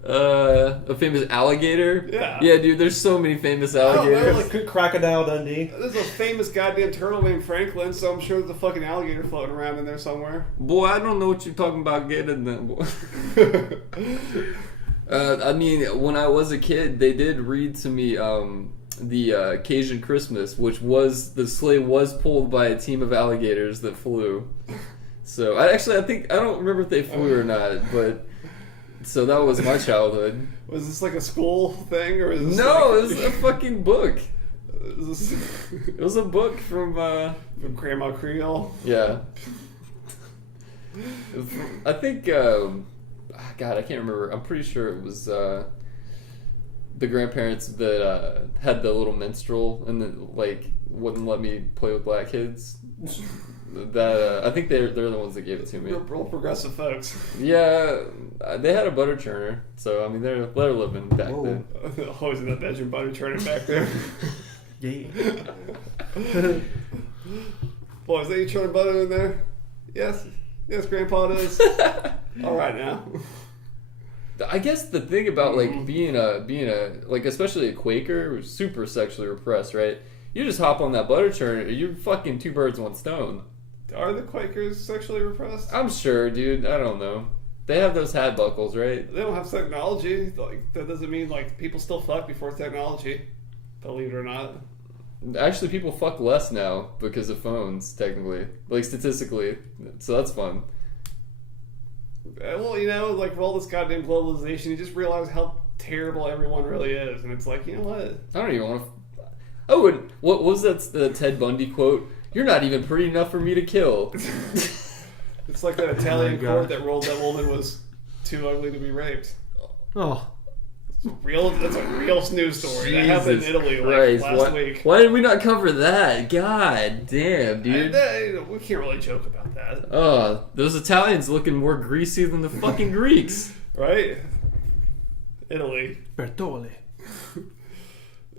A famous alligator? Yeah. Yeah, dude, there's so many famous don't know, alligators. like- Crocodile Dundee. There's a famous goddamn turtle named Franklin, so I'm sure there's a fucking alligator floating around in there somewhere. Boy, I don't know what you're talking about getting that, boy. I mean, when I was a kid, they did read to me Cajun Christmas, which was the sleigh was pulled by a team of alligators that flew. So I don't remember if they flew or not, but so that was my childhood. Was this like a school thing, or is this No, like, it was a fucking book. is this It was a book from from Grandma Creole? yeah. I think God, I can't remember. I'm pretty sure it was the grandparents that had the little minstrel and then like wouldn't let me play with black kids. That I think they're the ones that gave it to me. Real progressive folks. Yeah, they had a butter churner, so I mean they're living back Whoa. then. Always in that bedroom, butter churning back there. Yeah. Boy, is that you churning butter in there? Yes, Grandpa does. All right now. I guess the thing about like being a like especially a Quaker who's super sexually repressed, right? You just hop on that butter churner, you're fucking two birds, one stone. Are the Quakers sexually repressed? I'm sure, dude. I don't know. They have those hat buckles, right? They don't have technology. Like that doesn't mean like people still fuck before technology. Believe it or not. Actually, people fuck less now because of phones, technically, like statistically. So that's fun. Well, you know, like with all this goddamn globalization, you just realize how terrible everyone really is, and it's like, you know what? I don't even want to. Oh, and what was that? The Ted Bundy quote? You're not even pretty enough for me to kill. It's like that Italian God. court that ruled that woman was too ugly to be raped. Oh. That's a real news story. That happened in Italy Christ, last week. Why did we not cover that? God damn, dude. We can't really joke about that, Oh, those Italians looking more greasy than the fucking Greeks. right? Italy. Bertoli.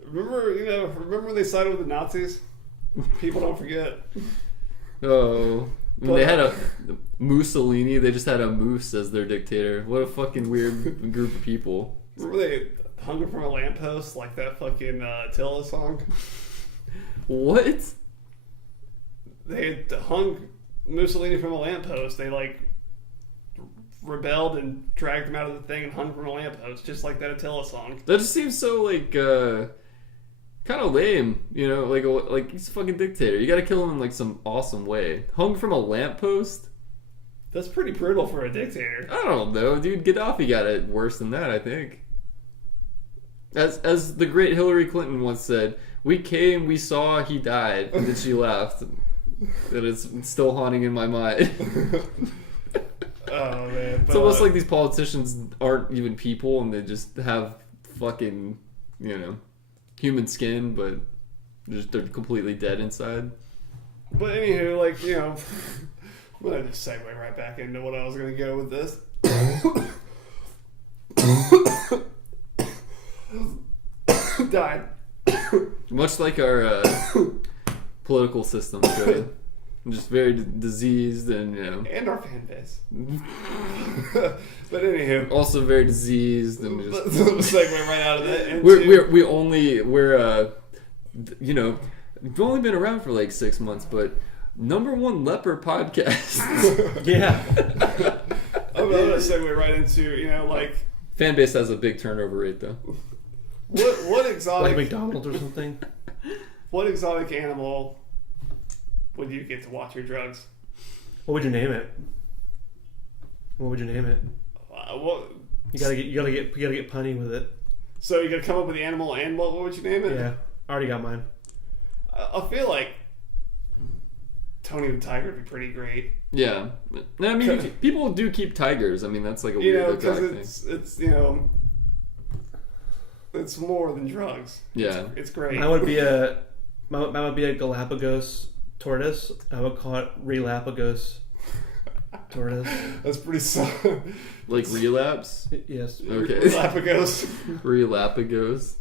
Remember when they sided with the Nazis? People don't forget. Oh. When they had a Mussolini, they just had a moose as their dictator. What a fucking weird group of people. Remember they hung him from a lamppost like that fucking Attila song? What? They hung Mussolini from a lamppost. They like rebelled and dragged him out of the thing and hung him from a lamppost, just like that Attila song. That just seems so like kind of lame, you know, like he's a fucking dictator. You gotta kill him in like some awesome way. Hung from a lamppost? That's pretty brutal for a dictator. I don't know, dude. Gaddafi got it worse than that, I think. As the great Hillary Clinton once said, we came, we saw, he died, and then she left. That is still haunting in my mind. Oh man, It's almost like these politicians aren't even people, and they just have fucking, you know, human skin, but they're completely dead inside. But anywho, like, you know, I'm gonna just segue right back into what I was gonna go with this. Died. Much like our political system, right? Just very diseased and, you know. And our fan base. But anywho. Also very diseased and just... Let's segue right out of that. Into, we're you know, we've only been around for like 6 months, but #1 leper podcast. Yeah. I'm gonna segue right into, you know, like... Fan base has a big turnover rate, though. What exotic... Like McDonald's or something? What exotic animal would you get to watch your drugs? What would you name it? What would you name it? You gotta get punny with it. So you gotta come up with the animal and what would you name it? Yeah, I already got mine. I feel like Tony the Tiger would be pretty great. Yeah. I mean, people do keep tigers. I mean, that's like a You weird know, exotic because thing. it's you know, it's more than drugs. Yeah. It's great. Mine would be a Galapagos tortoise. I would call it Relapagos tortoise. That's pretty solid. Like relapse? Yes. Okay. Galapagos. Relapagos.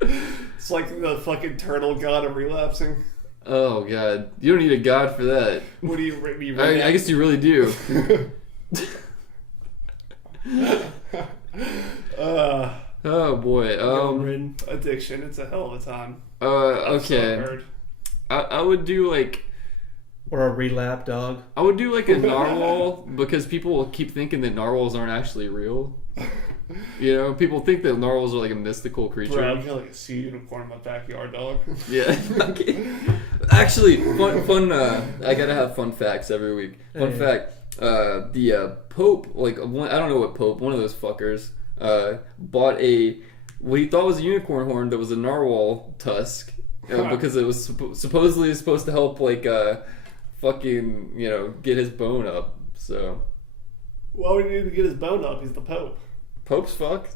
It's like the fucking turtle god of relapsing. Oh, God. You don't need a god for that. What do you I guess you really do. Oh, boy. Addiction. It's a hell of a time. Okay. I would do like... Or a relap dog. I would do like a narwhal because people will keep thinking that narwhals aren't actually real. You know, people think that narwhals are like a mystical creature. Bro, I've got like a sea unicorn in my backyard, dog. Yeah. Actually, fun. I gotta have fun facts every week. Fun fact: the Pope, I don't know what Pope, one of those fuckers, bought what he thought was a unicorn horn that was a narwhal tusk, because it was supposedly supposed to help fucking get his bone up. So. Why would he need to get his bone up? He's the Pope. Popes fuck.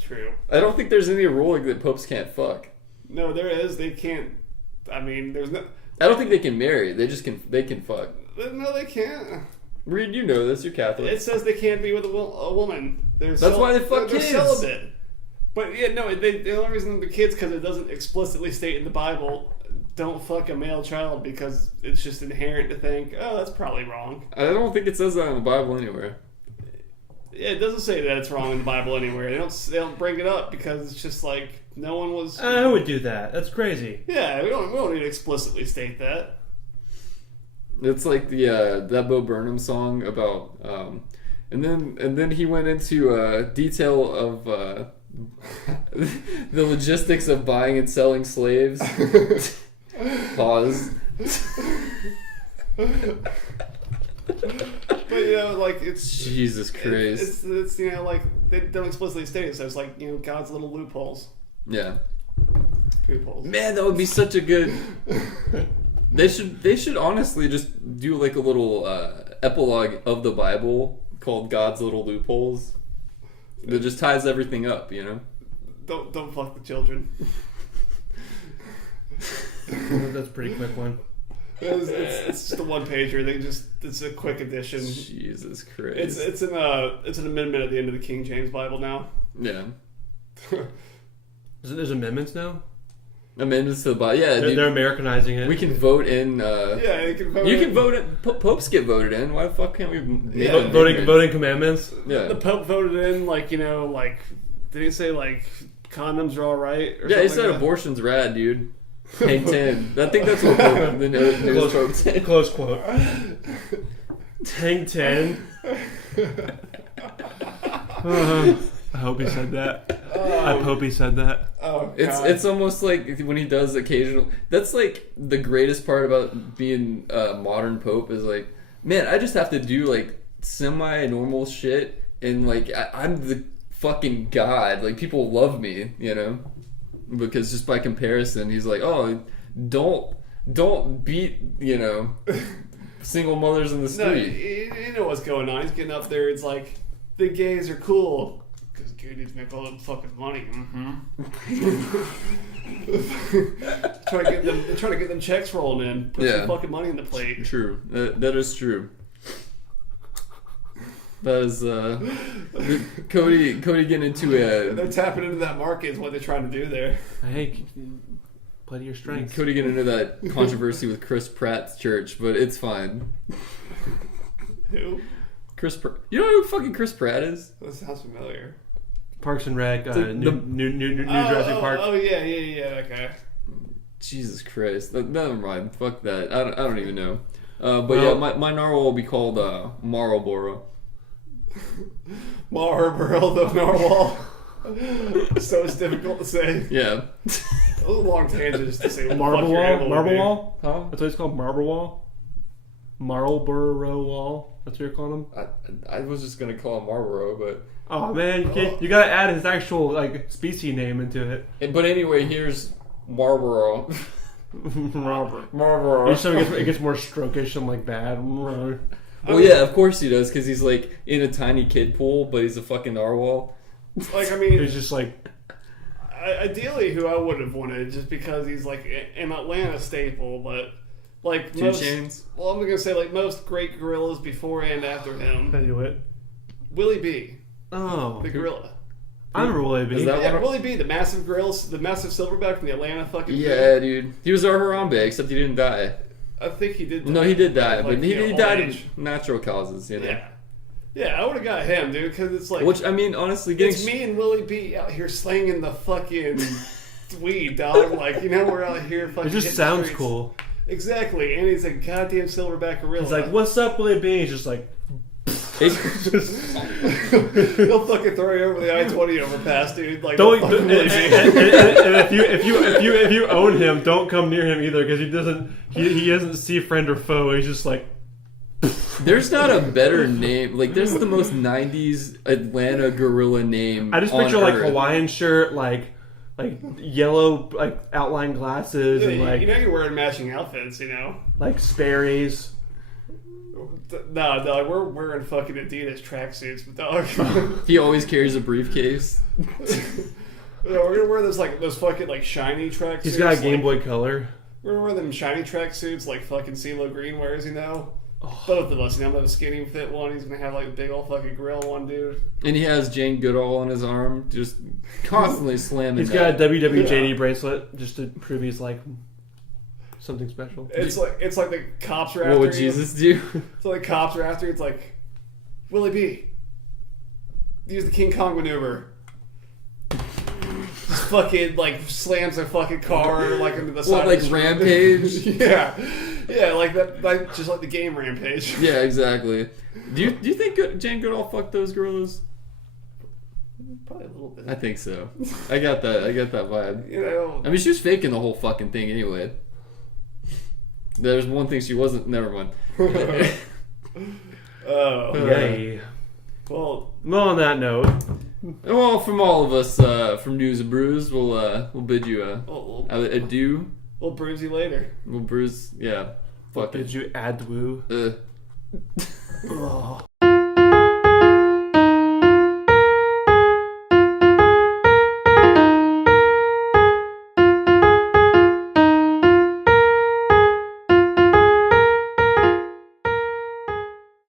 True. I don't think there's any ruling that popes can't fuck. No, there is. They can't. I mean, there's no. I don't think they can marry. They just can. They can fuck. No, they can't. Reed, you know this. You're Catholic. It says they can't be with a woman. That's why they fuck they're kids. Celibate. But yeah, no. The only reason the kids, because it doesn't explicitly state in the Bible, don't fuck a male child, because it's just inherent to think, oh, that's probably wrong. I don't think it says that in the Bible anywhere. Yeah, it doesn't say that it's wrong in the Bible anywhere. They don't bring it up because it's just like no one was. Who would do that? That's crazy. Yeah, we don't need to explicitly state that. It's like that Bo Burnham song about and then he went into detail of the logistics of buying and selling slaves. Pause. But it's Jesus Christ. It's they don't explicitly state it, so it's like God's little loopholes. Yeah. Loopholes. Man, that would be such a good. They should honestly just do like a little epilogue of the Bible called God's Little Loopholes. That just ties everything up, Don't fuck the children. That's a pretty quick one. It's just a one pager. It's a quick addition. Jesus Christ! It's an amendment at the end of the King James Bible now. Yeah. There's amendments now. Amendments to the Bible. Yeah, they're Americanizing it. We can vote in. Yeah, you can vote. You can vote in. Popes get voted in. Why the fuck can't we? Voting commandments. Yeah. The Pope voted in did he say condoms are all right? Or yeah, he something said like abortion's rad, dude. Hang 10. I think that's what the news Pope said. Close quote. Hang 10. I hope he said that. I hope he said that. Oh, God. It's almost like when he does occasional. That's like the greatest part about being a modern pope is like, man, I just have to do like semi-normal shit, and like I'm the fucking god. Like people love me, because just by comparison, he's like, oh, don't beat single mothers in the street. No, you know what's going on. He's getting up there. It's like the gays are cool. Because cuties make all that fucking money. Trying to get them checks rolling in. Put some fucking money in the plate. True. That is true. That is Cody getting into They're tapping into that market is what they're trying to do there. Hey, play to your strengths. Cody getting into that controversy with Chris Pratt's church, but it's fine. Who? You know who fucking Chris Pratt is? That sounds familiar. Parks and Rec, new Jurassic Park. Oh yeah, that guy. Jesus Christ! Never mind. Fuck that. I don't even know. But my narwhal will be called Marlboro. Marlboro the narwhal. So it's difficult to say. Yeah. A long tangent just to say what Marble the fuck wall? your Marble animal wall? Huh? That's what it's called, marble wall? Marlboro wall? That's what you're calling him? I was just gonna call him Marlboro, but Oh man, you gotta add his actual species name into it. but anyway, here's Marlboro. Robert. Marlboro. Each time it gets more strokish and bad. Well, yeah, of course he does, because he's in a tiny kid pool, but he's a fucking narwhal. He's just ideally who I would have wanted, just because he's an Atlanta staple, but Two Chainz. Well, I'm gonna say most great gorillas before and after him. I knew it. Willie B. Oh, The gorilla. I remember Willie B. Is that Yeah, Willie B. The massive gorillas, the massive silverback from the Atlanta fucking. Yeah, dude. He was our Harambe, except he didn't die. I think he did. No, he did die, but he died of age. natural causes. Yeah, I would have got him, dude, because it's Which, I mean, honestly, it's me and Willie B out here slinging the fucking weed, dog. We're out here fucking. It just hitting sounds streets. cool. Exactly, and he's a goddamn silverback gorilla. He's like, "What's up, Willie B?" He's just like, He'll fucking throw you over the I-20 overpass, dude. Like, Don't. fucking And really if you own him, don't come near him either because he doesn't see friend or foe. He's just like. There's not a better name. Like, there's the most 90s Atlanta gorilla name. I just on picture like Earth. Hawaiian shirt, like yellow like outline glasses and like you're wearing matching outfits, like Sperry's. No, dog, we're wearing fucking Adidas tracksuits, dog. He always carries a briefcase. We're gonna wear those fucking like shiny tracksuits. He's got a Game Boy Color. We're gonna wear them shiny tracksuits like fucking CeeLo Green wears, Oh. Both of us, I'm gonna have a skinny fit one. He's gonna have like a big old fucking grill one, dude. And he has Jane Goodall on his arm, just constantly slamming. He's got a WWJD bracelet just to prove he's like something special. It's like the cops are after What would you. Jesus do? So the cops are after you. It's like, Willie B, use the King Kong maneuver. Just fucking like slams a fucking car like into the side. What, of like the street. Rampage? yeah, like that, like just like the game Rampage. Yeah, exactly. Do you think Jane Goodall fucked those gorillas? Probably a little bit. I think so. I got that vibe. I mean, she was faking the whole fucking thing anyway. There's one thing she wasn't. Never mind. Oh, Yay. well, On that note, Well, from all of us from Newz N Brewz, we'll bid you adieu. we'll bruise you later. We'll bruise. Yeah. Fuck did it. you add woo? Uh.